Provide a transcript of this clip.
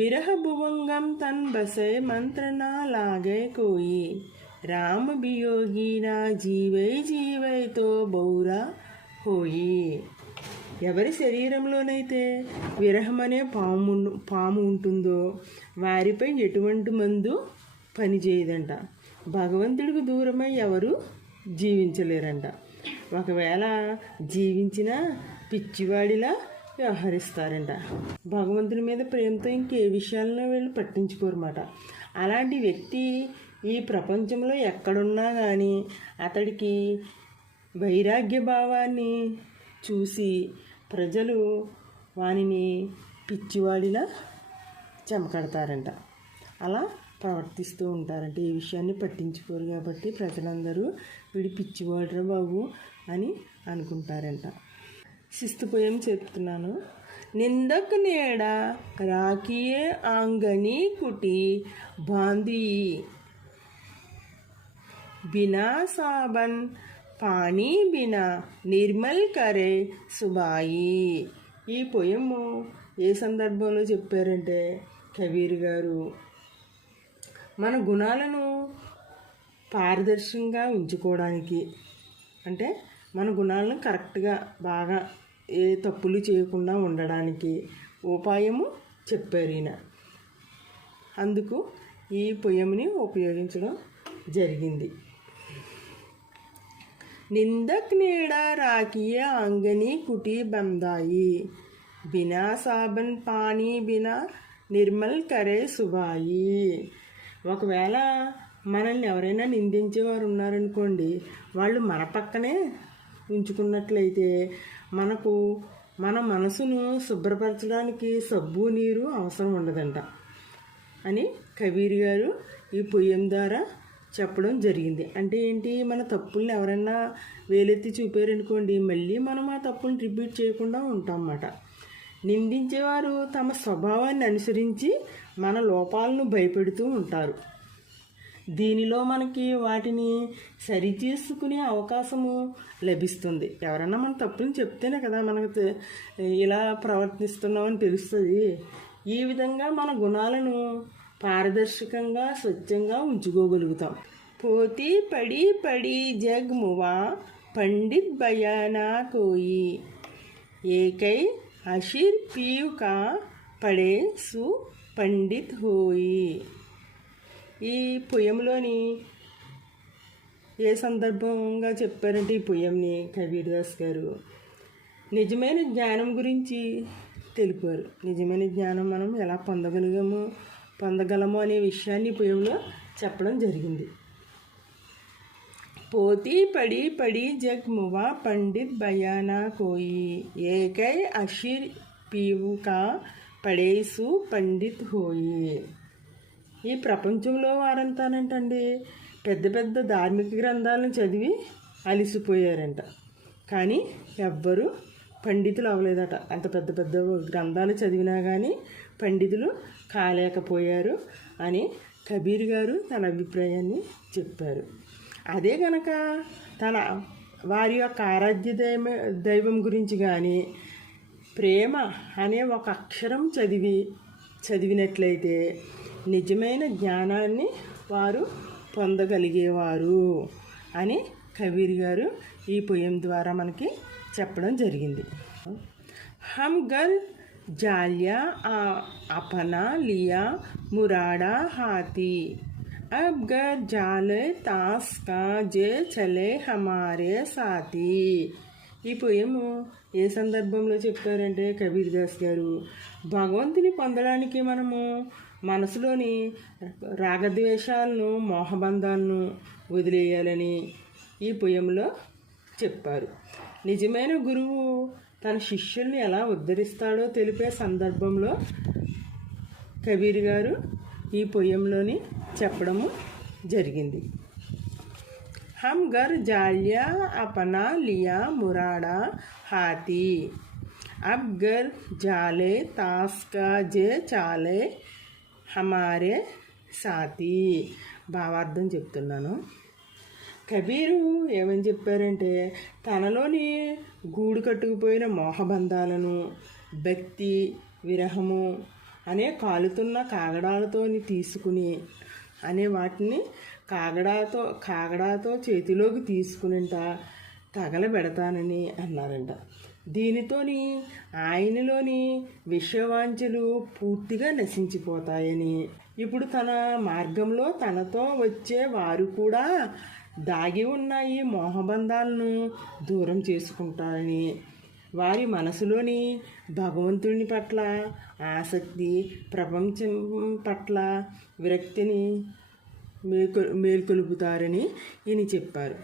बिरह भुवंगम तन बसे मंत्र ना लागे कोई राम वियोगी ना जीवै जीवै तो బౌరా హోయి. ఎవరి శరీరంలోనైతే విరహం అనే పాము ఉంటుందో వారిపై ఎటువంటి మందు పనిచేయదంట. భగవంతుడికి దూరమై ఎవరు జీవించలేరంట. ఒకవేళ జీవించినా పిచ్చివాడిలా వ్యవహరిస్తారంట. భగవంతుని మీద ప్రేమతో ఇంకే విషయాలను వీళ్ళు పట్టించుకోరన్నమాట. అలాంటి వ్యక్తి ఈ ప్రపంచంలో ఎక్కడున్నా కానీ అతడికి వైరాగ్య భావాన్ని చూసి ప్రజలు వానిని పిచ్చివాడిలా చెమకడతారంట. అలా ప్రవర్తిస్తూ ఉంటారంట. ఈ విషయాన్ని పట్టించుకోరు కాబట్టి ప్రజలందరూ వీడి పిచ్చివాడురా బాబు అని అనుకుంటారంట. శిస్తు పోయం చెప్తున్నాను. నిందక్ నేడ రాఖియే ఆంగని కుటి బాంధీ బినా సాబన్ పానీ బినా నిర్మల్ కరే సుబాయి. ఈ పోయము ఏ సందర్భంలో చెప్పారంటే కబీర్ గారు మన గుణాలను పారదర్శకంగా ఉంచుకోవడానికి, అంటే మన గుణాలను కరెక్ట్గా బాగా ఏ తప్పులు చేయకుండా ఉండడానికి ఉపాయము చెప్పారు ఈయన. అందుకు ఈ పొయ్యంని ఉపయోగించడం జరిగింది. నిందక్ నీడ రాకియ అంగని కుటి బందాయి బినా సాబన్ పానీ బినా నిర్మల్ కరే సుబాయి. ఒకవేళ మనల్ని ఎవరైనా నిందించేవారు ఉన్నారనుకోండి, వాళ్ళు మన పక్కనే ఉంచుకున్నట్లయితే మనకు మన మనసును శుభ్రపరచడానికి సబ్బు నీరు అవసరం ఉండదంట అని కబీర్ గారు ఈ పొయ్యం ద్వారా చెప్పడం జరిగింది. అంటే ఏంటి, మన తప్పుల్ని ఎవరైనా వేలెత్తి చూపారనుకోండి, మళ్ళీ మనం ఆ తప్పుల్ని రిపీట్ చేయకుండా ఉంటాం అన్నమాట. నిందించేవారు తమ స్వభావాన్ని అనుసరించి మన లోపాలను భయపెడుతూ ఉంటారు. దీనిలో మనకి వాటిని సరిచేసుకునే అవకాశము లభిస్తుంది. ఎవరన్నా మన తప్పుని చెప్తేనే కదా మనకు ఇలా ప్రవర్తిస్తున్నామని తెలుస్తుంది. ఈ విధంగా మన గుణాలను పారదర్శకంగా స్వచ్ఛంగా ఉంచుకోగలుగుతాం. పోతి పడి పడి జగ్మువా పండిత్ బయానా కోయి ఏకై అషిర్ పీవ్ కా పడే సు పండిత్ హోయి. ఈ పొయ్యంలోని ఏ సందర్భంగా చెప్పారంటే ఈ పొయ్యంని కబీర్ దాస్ గారు నిజమైన జ్ఞానం గురించి తెలిపారు. నిజమైన జ్ఞానం మనం ఎలా పొందగలము అనే విషయాన్ని పొయ్యంలో చెప్పడం జరిగింది. పోతి పడి పడి జగ్ మువా పండిత్ బయానా కోయి ఏకై అషిర్ పీవు కా పడేసు పండిత్ హోయి. ఈ ప్రపంచంలో వారంతానంటండి పెద్ద పెద్ద ధార్మిక గ్రంథాలను చదివి అలిసిపోయారంట, కానీ ఎవ్వరూ పండితులు అవ్వలేదట. అంత పెద్ద పెద్ద గ్రంథాలు చదివినా కానీ పండితులు కాలేకపోయారు అని కబీర్ గారు తన అభిప్రాయాన్ని చెప్పారు. అదే కనుక వారి యొక్క ఆరాధ్య దైవం గురించి కానీ ప్రేమ అనే ఒక అక్షరం చదివినట్లయితే నిజమైన జ్ఞానాన్ని వారు పొందగలిగేవారు అని కబీర్ గారు ఈ పొయ్యం ద్వారా మనకి చెప్పడం జరిగింది. హమ్ గర్ జాలియా అపనా లియా మురాడా హాతీ అబ్ గర్ జాలే తాస్ కా జే చలే హమారే సాథీ. ఈ పొయ్యము ఏ సందర్భంలో చెప్పారంటే కబీర్ దాస్ గారు భగవంతుని పొందడానికి మనము మనసులోని రాగద్వేషాలను మోహబంధాలను వదిలేయాలని ఈ పొయ్యంలో చెప్పారు. నిజమైన గురువు తన శిష్యుల్ని ఎలా ఉద్ధరిస్తాడో తెలిపే సందర్భంలో కబీర్ గారు ఈ పొయ్యంలోని చెప్పడము జరిగింది. హమ్ గర్ జాలియా అపనా లియా మురాడా హాతీ అబ్ గర్ జాలే తాస్ కా జే చాలే హమారే సాథీ. భావార్థం చెప్తున్నాను. కబీరు ఏమని చెప్పారంటే తనలోని గూడు కట్టుకుపోయిన మోహబంధాలను భక్తి విరహము అనే కాలుతున్న కాగడాలతోని తీసుకుని అనే వాటిని కాగడాతో చేతిలోకి తీసుకునింట తగలబెడతానని అన్నారంట. దీనితోని ఆయనలోని విషవాంఛలు పూర్తిగా నశించిపోతాయని, ఇప్పుడు తన మార్గంలో తనతో వచ్చే వారు కూడా దాగి ఉన్న ఈ మోహబంధాలను దూరం చేసుకుంటారని, వారి మనసులోని భగవంతుని పట్ల ఆసక్తి, ప్రపంచం పట్ల విరక్తిని మేల్కొలుపుతారని ఈయన చెప్పారు.